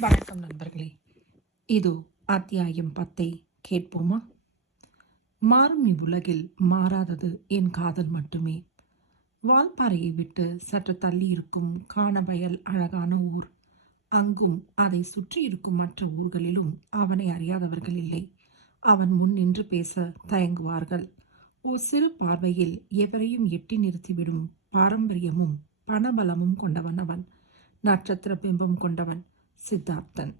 வணக்கம் நண்பர்களே. இது அத்தியாயம் பத்தை கேட்போமா? மாறும் இவ்வுலகில் மாறாதது என் காதல் மட்டுமே. வால்பாறையை விட்டு சற்று தள்ளி இருக்கும் காணவயல் அழகான ஊர். அங்கும் அதை சுற்றி இருக்கும் மற்ற ஊர்களிலும் அவனை அறியாதவர்கள் இல்லை. அவன் முன் நின்று பேச தயங்குவார்கள். ஓ சிறு பார்வையில் எவரையும் எட்டி நிறுத்திவிடும் பாரம்பரியமும் பணபலமும் கொண்டவன் அவன். நட்சத்திர பிம்பம் கொண்டவன். சித்தார்த்தன்.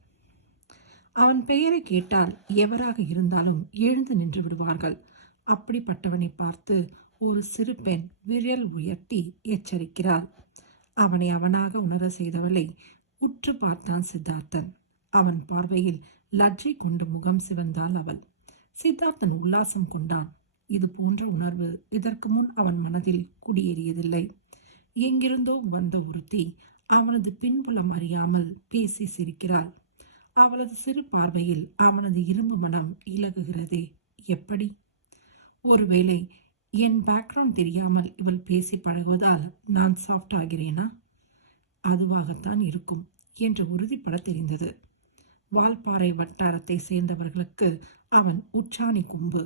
அவன் பெயரை கேட்டால் எவராக இருந்தாலும் எழுந்து நின்று விடுவார்கள். அப்படிப்பட்டவனை பார்த்து ஒரு சிறு பெண் விரல் உயர்த்தி எச்சரிக்கிறாள். அவனை அவனாக உணர செய்தவளை உற்று பார்த்தான் சித்தார்த்தன். அவன் பார்வையில் லஜ்ஜை கொண்டு முகம் சிவந்தாள் அவள். சித்தார்த்தன் உல்லாசம் கொண்டான். இது போன்ற உணர்வு இதற்கு முன் அவன் மனதில் குடியேறியதில்லை. எங்கிருந்தோ வந்த ஒருத்தி அவனது பின்புலம் அறியாமல் பேசி சிரிக்கிறாள். அவளது சிறு பார்வையில் அவனது இரும்பு மனம் இலகுகிறதே. எப்படி? ஒருவேளை என் பேக்ரவுண்ட் தெரியாமல் இவள் பேசி பழகுவதால் நான் சாஃப்ட் ஆகிறேனா? அதுவாகத்தான் இருக்கும் என்று உறுதிப்பட தெரிந்தது. வால்பாறை வட்டாரத்தை சேர்ந்தவர்களுக்கு அவன் உச்சாணி கொம்பு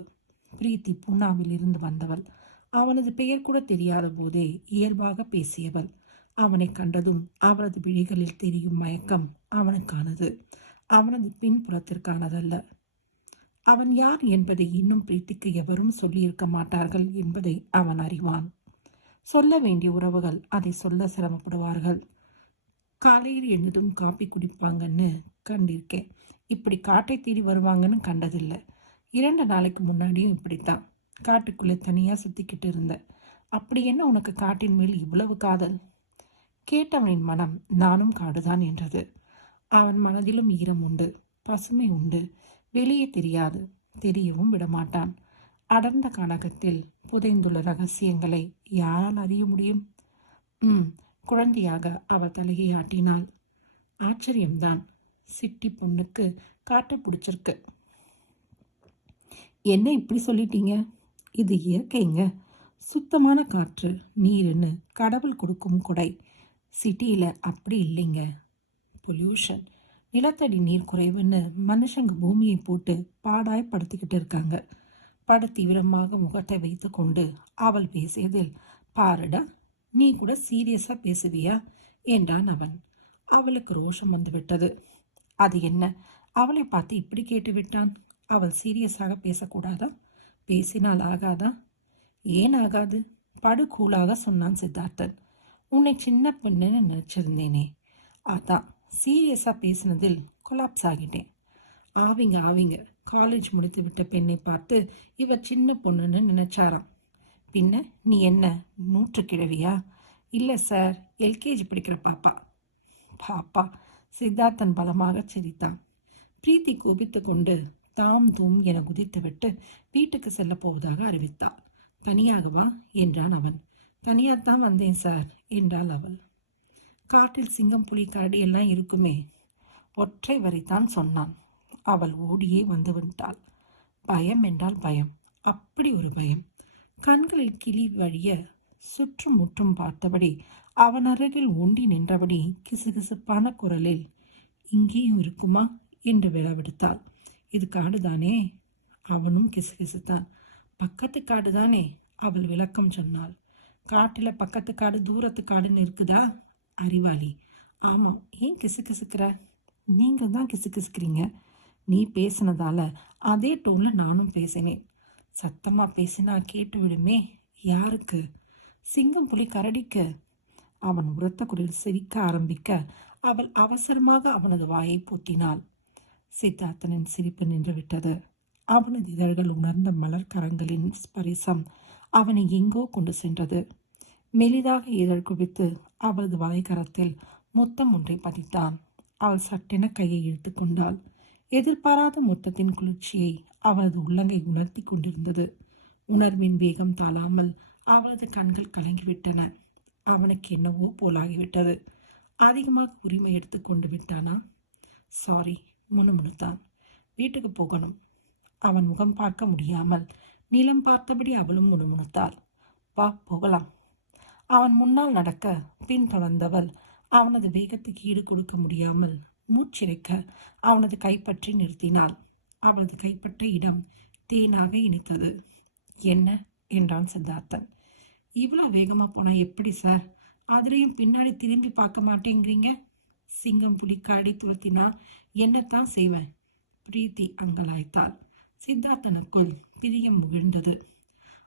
பிரீத்தி பூனாவில் இருந்து வந்தவள். அவனது பெயர் கூட தெரியாத போதே இயல்பாக பேசியவள். அவனை கண்டதும் அவனது விழிகளில் தெரியும் மயக்கம் அவனுக்கானது. அவனது பின்புறத்திற்கானதல்ல. அவன் யார் என்பதை இன்னும் பிரீத்திக்கு எவரும் சொல்லியிருக்க மாட்டார்கள் என்பதை அவன் அறிவான். சொல்ல வேண்டிய உறவுகள் அதை சொல்ல சிரமப்படுவார்கள். காலையில் எழுந்ததும் காப்பி குடிப்பாங்கன்னு கண்டிருக்கேன். இப்படி காட்டை தேடி வருவாங்கன்னு கண்டதில்லை. இரண்டு நாளைக்கு முன்னாடியும் இப்படித்தான். காட்டுக்குள்ளே தனியாக சுற்றிக்கிட்டு இருந்த அப்படி என்ன உனக்கு காட்டின் மேல் இவ்வளவு காதல்? கேட்டவனின் மனம் நானும் காடுதான் என்றது. அவன் மனதிலும் ஈரம் உண்டு பசுமை உண்டு வெளியே தெரியாது தெரியவும் விடமாட்டான். அடர்ந்த கனகத்தில் புதைந்துள்ள ரகசியங்களை யாரால் அறிய முடியும்? ம் குழந்தையாக அவள் தலையை ஆட்டினாள். ஆச்சரியம்தான் சிட்டி பொண்ணுக்கு காட்ட பிடிச்சிருக்கு. என்ன இப்படி சொல்லிட்டீங்க? இது இயற்கைங்க. சுத்தமான காற்று நீருன்னு கடவுள் கொடுக்கும் கொடை. சிட்டியில் அப்படி இல்லைங்க. பொல்யூஷன் நிலத்தடி நீர் குறைவுன்னு மனுஷங்க பூமியை போட்டு பாடாய் படுத்திக்கிட்டு இருக்காங்க. பட தீவிரமாக முகத்தை வைத்துக்கொண்டு அவள் பேசியதில் பாருடா நீ கூட சீரியஸாக பேசுவியா? என்றான் அவன். அவளுக்கு ரோஷம் வந்து விட்டது. அது என்ன? அவளை பார்த்து இப்படி கேட்டு விட்டான்? அவள் சீரியஸாக பேசக்கூடாதா? பேசினால் ஆகாதா? ஏன் ஆகாது? படுகூலாக சொன்னான் சித்தார்த்தன். உன்னை சின்ன பொண்ணுன்னு நினச்சிருந்தேனே. அதான் சீரியஸாக பேசினதில் கொலாப்ஸ் ஆகிட்டேன். ஆவிங்க ஆவிங்க. காலேஜ் முடித்து விட்ட பெண்ணை பார்த்து இவ சின்ன பொண்ணுன்னு நினைச்சாராம். பின்ன நீ என்ன நூற்று கிழவியா? இல்லை சார் எல்கேஜி படிக்கிற பாப்பா. பாப்பா சித்தார்த்தன் பலமாக சிரித்தான். பிரீத்தி கோபித்து கொண்டு தாம் தூம் என குதித்துவிட்டு வீட்டுக்கு செல்ல போவதாக அறிவித்தாள் தனியாகவா? என்றான் அவன். தனியாகத்தான் வந்தேன் சார் என்றாள் அவள். காட்டில் சிங்கம் புலி கரடி எல்லாம் இருக்குமே ஒற்றை வரிதான் சொன்னான். அவள் ஓடியே வந்து விட்டாள். பயம் என்றால் பயம். அப்படி ஒரு பயம். கண்களில் கிளி வழிய சுற்றும் முற்றும் பார்த்தபடி அவன் அருகில் ஒண்டி நின்றபடி கிசுகிசுப்பான குரலில் இங்கேயும் இருக்குமா? என்று விளவெடுத்தாள் இது காடுதானே? அவனும் கிசுகிசுத்தான். பக்கத்து காடு தானே அவள் விளக்கம் சொன்னாள். காட்டில் பக்கத்து காடு தூரத்து காடுன்னு இருக்குதா? அறிவாளி. ஆமாம். ஏன் கிசுகிசுக்கிற? நீங்கள் தான் கிசுகிசுக்கிறீங்க. நீ பேசினதால அதே டோனில் நானும் பேசினேன். சத்தமாக பேசினா கேட்டு விடுமே. யாருக்கு? சிங்கம் புலி கரடிக்கு. அவன் உரத்த குரல் சிரிக்க ஆரம்பிக்க அவள் அவசரமாக அவனது வாயை பூட்டினாள். சித்தார்த்தனின் சிரிப்பு நின்றுவிட்டது. அவனது இதழ்கள் உணர்ந்த மலர் கரங்களின் ஸ்பரிசம் அவனை எங்கோ கொண்டு சென்றது. மெலிதாக இதழ் குவித்து அவளது வலைக்கரத்தில் முத்தம் ஒன்றை பதித்தான். அவள் சட்டென கையை இழுத்து கொண்டாள். எதிர்பாராத முத்தத்தின் குளிர்ச்சியை அவளது உள்ளங்கை உணர்த்தி கொண்டிருந்தது. உணர்வின் வேகம் தாழாமல் அவளது கண்கள் கலங்கிவிட்டன. அவனுக்கு என்னவோ போலாகிவிட்டது. அதிகமாக உரிமை எடுத்து கொண்டு விட்டானா? சாரி முணுமுணுத்தான். வீட்டுக்கு போகணும். அவன் முகம் பார்க்க முடியாமல் நிலம் பார்த்தபடி அவளும் முணுமுணுத்தாள். வா போகலாம். அவன் முன்னால் நடக்க பின்தொடர்ந்தவள் அவனது வேகத்துக்கு ஈடு கொடுக்க முடியாமல் மூச்சிறைக்க அவனது கைப்பற்றி நிறுத்தினாள். அவனது கைப்பற்ற இடம் தேனாக இனித்தது என்ன? என்றான் சித்தார்த்தன். இவ்வளோ வேகமாக போனால் எப்படி சார்? அதுலேயும் பின்னாடி திரும்பி பார்க்க மாட்டேங்கிறீங்க? சிங்கம் புலி கரடி துரத்தினா என்னத்தான் செய்வேன்? பிரீத்தி அங்கலாய்த்தாள். சித்தார்த்தனுக்குள் பிரியம் முகிழ்ந்தது.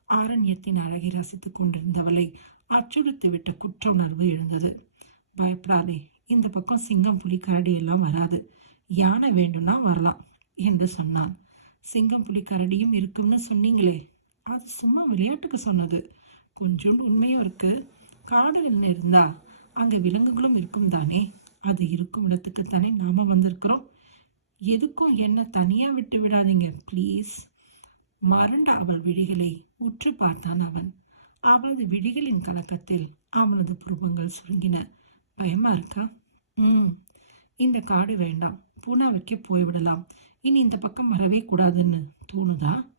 ஆரண்யத்தின் அழகை ரசித்துக் கொண்டிருந்தவளை அச்சுறுத்தி விட்ட குற்ற உணர்வு எழுந்தது. பயப்படாதே இந்த பக்கம் சிங்கம் புலி கரடி எல்லாம் வராது. யானை வேண்டும்னா வரலாம் என்று சொன்னான். சிங்கம் புலி கரடியும் இருக்கும்னு சொன்னீங்களே அது சும்மா விளையாட்டுக்கு சொன்னது. கொஞ்சோண்டு உண்மையும் இருக்கு. காடுகள் இருந்தா அங்க விலங்குகளும் இருக்கும் தானே அது இருக்கும் இடத்துக்கு தானே நாம வந்திருக்கிறோம்? எதுக்கும் என்ன தனியாக விட்டு விடாதீங்க ப்ளீஸ் மருண்ட அவள் விழிகளை உற்று பார்த்தான் அவன். அவளது விழிகளின் கலக்கத்தில் அவனது புருவங்கள் சுருங்கின. பயமா இருக்கா? ம். இந்த காடு வேண்டாம். பூனாவுக்கே போய்விடலாம். இனி இந்த பக்கம் வரவே கூடாதுன்னு தோணுதா?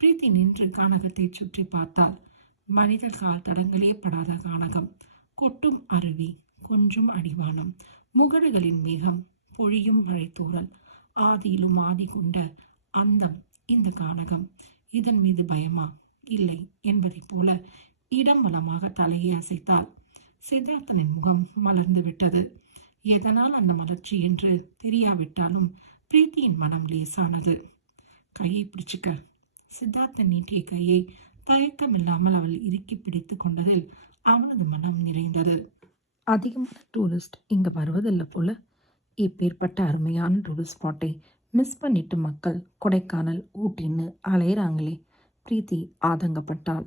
பிரீத்தி நின்று கானகத்தை சுற்றி பார்த்தாள். மனித கால் தடங்களே படாத கானகம். கொட்டும் அருவி கொஞ்சம் அடிவானம். முகடுகளின் மேகம் பொழியும் மழைத்தூறல். ஆதியிலும் ஆதி கொண்ட அந்தம் இந்த கானகம். இதன் மீது பயமா? இல்லை என்பதைப் போல இடம் வளமாக தலையை அசைத்தாள். சித்தார்த்தனின் முகம் மலர்ந்து விட்டது. எதனால் அந்த மலர்ச்சி என்று தெரியாவிட்டாலும் பிரீத்தியின் மனம் லேசானது. கையை பிடிச்சுக்க. சித்தார்த்தன் நீட்டிய கையை தயக்கமில்லாமல் அவள் இறுக்கி பிடித்து கொண்டதில் அவனது மனம் நிறைந்தது. அதிகமான டூரிஸ்ட் இங்கே வருவதில்லை போல இப்பேற்பட்ட அருமையான டூரிஸ்ட் ஸ்பாட்டை மிஸ் பண்ணிட்டு மக்கள் கொடைக்கானல் ஊட்டின்னு அலையிறாங்களே. பிரீத்தி ஆதங்கப்பட்டாள்.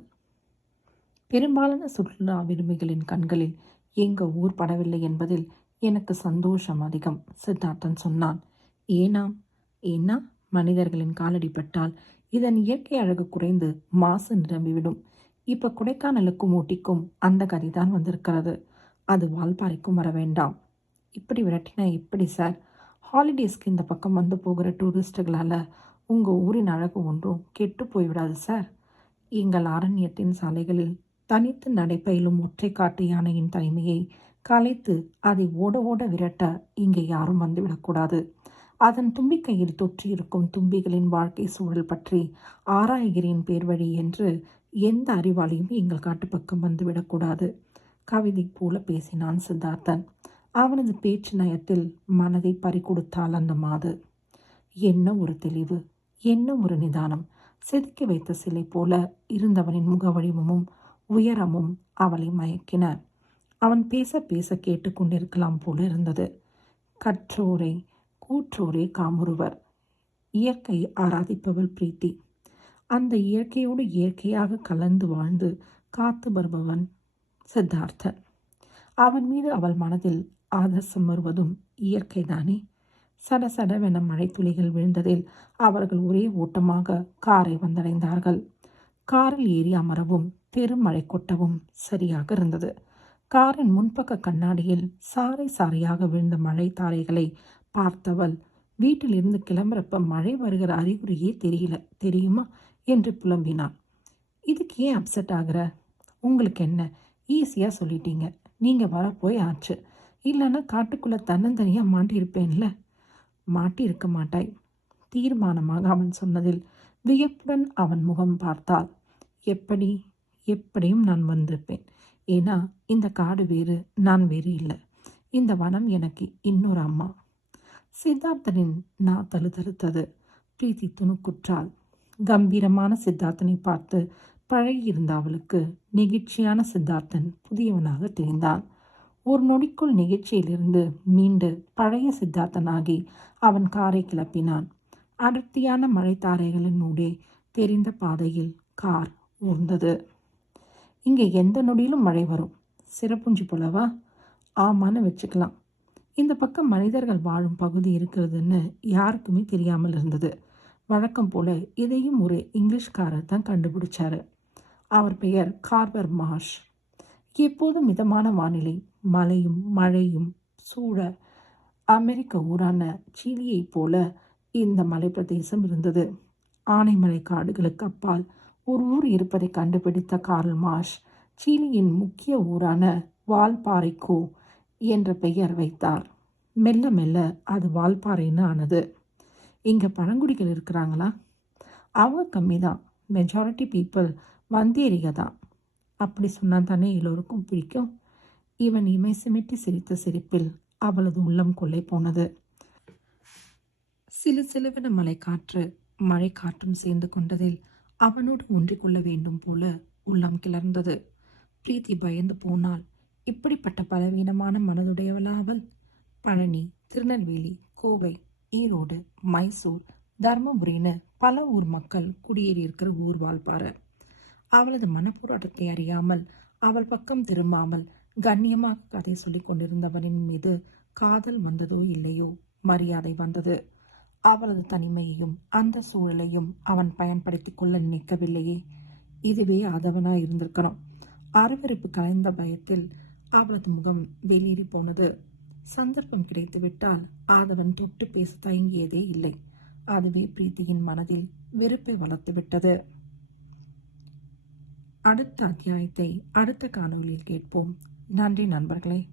பெரும்பாலான சுற்றுலா விரும்பிகளின் கண்களில் எங்கள் ஊர் படவில்லை என்பதில் எனக்கு சந்தோஷம் அதிகம் சித்தார்த்தன் சொன்னான். ஏனாம் ஏன்னா மனிதர்களின் காலடிப்பட்டால் இதன் இயற்கை அழகு குறைந்து மாசு நிரம்பிவிடும். இப்போ கொடைக்கானலுக்கும் ஊட்டிக்கும் அந்த கதிதான் வந்திருக்கிறது. அது வால்பாறைக்கும் வர வேண்டாம். இப்படி விரட்டினா எப்படி சார். ஹாலிடேஸ்க்கு இந்த பக்கம் வந்து போகிற டூரிஸ்ட்டுகளால் உங்கள் ஊரின் அழகு ஒன்றும் கெட்டு போய்விடாது சார். எங்கள் அரண்யத்தின் சாலைகளில் தனித்து நடைபயிலும் ஒற்றை காட்டு யானையின் தனிமையை கலைத்து அதை ஓட ஓட விரட்ட இங்கே யாரும் வந்துவிடக்கூடாது அதன் தும்பிக்கையில் தொற்றியிருக்கும் தும்பிகளின் வாழ்க்கை சூழல் பற்றி ஆராய்கிறேன் பேர் வழி என்று எந்த அறிவாளியும் எங்கள் காட்டுப்பக்கம் வந்துவிடக்கூடாது கவிதை போல பேசினான் சித்தார்த்தன். அவனது பேச்சு நயத்தில் மனதை பறிகொடுத்தாள் அந்த மாது. என்ன ஒரு தெளிவு என்ன ஒரு நிதானம். செதுக்கி வைத்த சிலை போல இருந்தவனின் முகவடிவமும் உயரமும் அவளை மயக்கின. அவன் பேச பேச கேட்டுக்கொண்டிருக்கலாம் போல இருந்தது. கற்றோரை கூற்றோரே காமுறுவர். இயற்கை ஆராதிப்பவள் பிரீத்தி. அந்த இயற்கையோடு இயற்கையாக கலந்து வாழ்ந்து காத்து வருபவன் சித்தார்த்தன். அவன் மீது அவள் மனதில் ஆதர்சம் வருவதும் இயற்கைதானே? சடசடவென மழைத்துளிகள் விழுந்ததில் அவர்கள் ஒரே ஓட்டமாக காரை வந்தடைந்தார்கள். காரில் ஏறி அமரவும் பெருமழை கொட்டவும் சரியாக இருந்தது. காரின் முன்பக்க கண்ணாடியில் சாறை சாறையாக விழுந்த மழை தாரைகளை பார்த்தவள் வீட்டிலிருந்து கிளம்புறப்ப மழை வருகிற அறிகுறியே தெரியல தெரியுமா? என்று புலம்பினாள். இதுக்கு ஏன் அப்செட் ஆகிற? உங்களுக்கு என்ன? ஈஸியாக சொல்லிட்டீங்க. நீங்கள் வர போய் ஆச்சு. இல்லைன்னா காட்டுக்குள்ளே தன்னந்தனியாக மாட்டியிருப்பேன்ல? மாட்டியிருக்க மாட்டாய். தீர்மானமாக அவன் சொன்னதில் வியப்புடன் அவன் முகம் பார்த்தாள். எப்படி? எப்படியும் நான் வந்திருப்பேன். ஏன்னா இந்த காடு வேறு நான் வேறு இல்லை. இந்த வனம் எனக்கு இன்னொரு அம்மா. சித்தார்த்தனின் நா தழுதழுத்தது பிரீத்தி துணுக்குற்றாள். கம்பீரமான சித்தார்த்தனை பார்த்து பழகியிருந்த அவளுக்கு நெகிழ்ச்சியான சித்தார்த்தன் புதியவனாக தெரிந்தான் ஒரு நொடிக்குள் நிகழ்ச்சியிலிருந்து மீண்டு பழைய சித்தார்த்தனாகி அவன் காரை கிளப்பினான். அடர்த்தியான மழைத்தாரைகளின் ஊடே தெரிந்த பாதையில் கார் ஊர்ந்தது இங்கே எந்த நொடியிலும் மழை வரும். சிறப்புஞ்சி போலவா? ஆமான்னு வச்சுக்கலாம். இந்த பக்கம் மனிதர்கள் வாழும் பகுதி இருக்கிறதுன்னு யாருக்குமே தெரியாமல் இருந்தது. வழக்கம் போல இதையும் ஒரு இங்கிலீஷ்காரர் தான் கண்டுபிடிச்சாரு. அவர் பெயர் கார்பர் மாஷ் எப்போதும் மிதமான வானிலை மழையும் மழையும் சூழ அமெரிக்க ஊரான சீலியைப் போல இந்த மலை பிரதேசம் இருந்தது. ஆனைமலை காடுகளுக்கு அப்பால் ஒரு ஊர் இருப்பதை கண்டுபிடித்த கார்ல் மாஷ் சீலியின் முக்கிய ஊரான வால்பாறைக்கோ என்ற பெயர் வைத்தார். மெல்ல மெல்ல அது வால்பாறைன்னு ஆனது. இங்கே பழங்குடிகள் இருக்கிறாங்களா? அவங்க கம்மி தான் மெஜாரிட்டி பீப்புள் வந்தேரிக தான் அப்படி சொன்னால் தானே எல்லோருக்கும் பிடிக்கும். இவன் இமை சிமிட்டி சிரித்த சிரிப்பில் அவளது உள்ளம் கொள்ளை போனது. சிலு சிலுவென மலை காற்று மழை காற்றும் சேர்ந்து கொண்டதில் அவனோடு ஒன்றிக்கொள்ள வேண்டும் போல உள்ளம் கிளர்ந்தது. பிரீத்தி பயந்து போனால் இப்படிப்பட்ட பலவீனமான மனதுடையவளாவல் பழனி திருநெல்வேலி கோவை ஈரோடு மைசூர் தர்மபுரின்னு பல ஊர் மக்கள் குடியேறி இருக்கிற ஊர் வாழ்பாரு அவளது மனப்போராட்டத்தை அறியாமல் அவள் பக்கம் திரும்பாமல் கண்ணியமாக கதை சொல்லிக் கொண்டிருந்தவனின் மீது காதல் வந்ததோ இல்லையோ மரியாதை வந்தது. அவளது தனிமையையும் அந்த சூழலையும் அவன் பயன்படுத்தி கொள்ள நினைக்கவில்லையே. இதுவே ஆதவனா இருந்திருக்கணும். அருவருப்பு கலைந்த பயத்தில் அவளது முகம் வெளியேறி போனது. சந்தர்ப்பம் கிடைத்துவிட்டால் ஆதவன் தொட்டு பேச தயங்கியதே இல்லை. அதுவே பிரீத்தியின் மனதில் வெறுப்பை வளர்த்துவிட்டது. அடுத்த அத்தியாயத்தை அடுத்த காணொலியில் கேட்போம். நன்றி நண்பர்களே.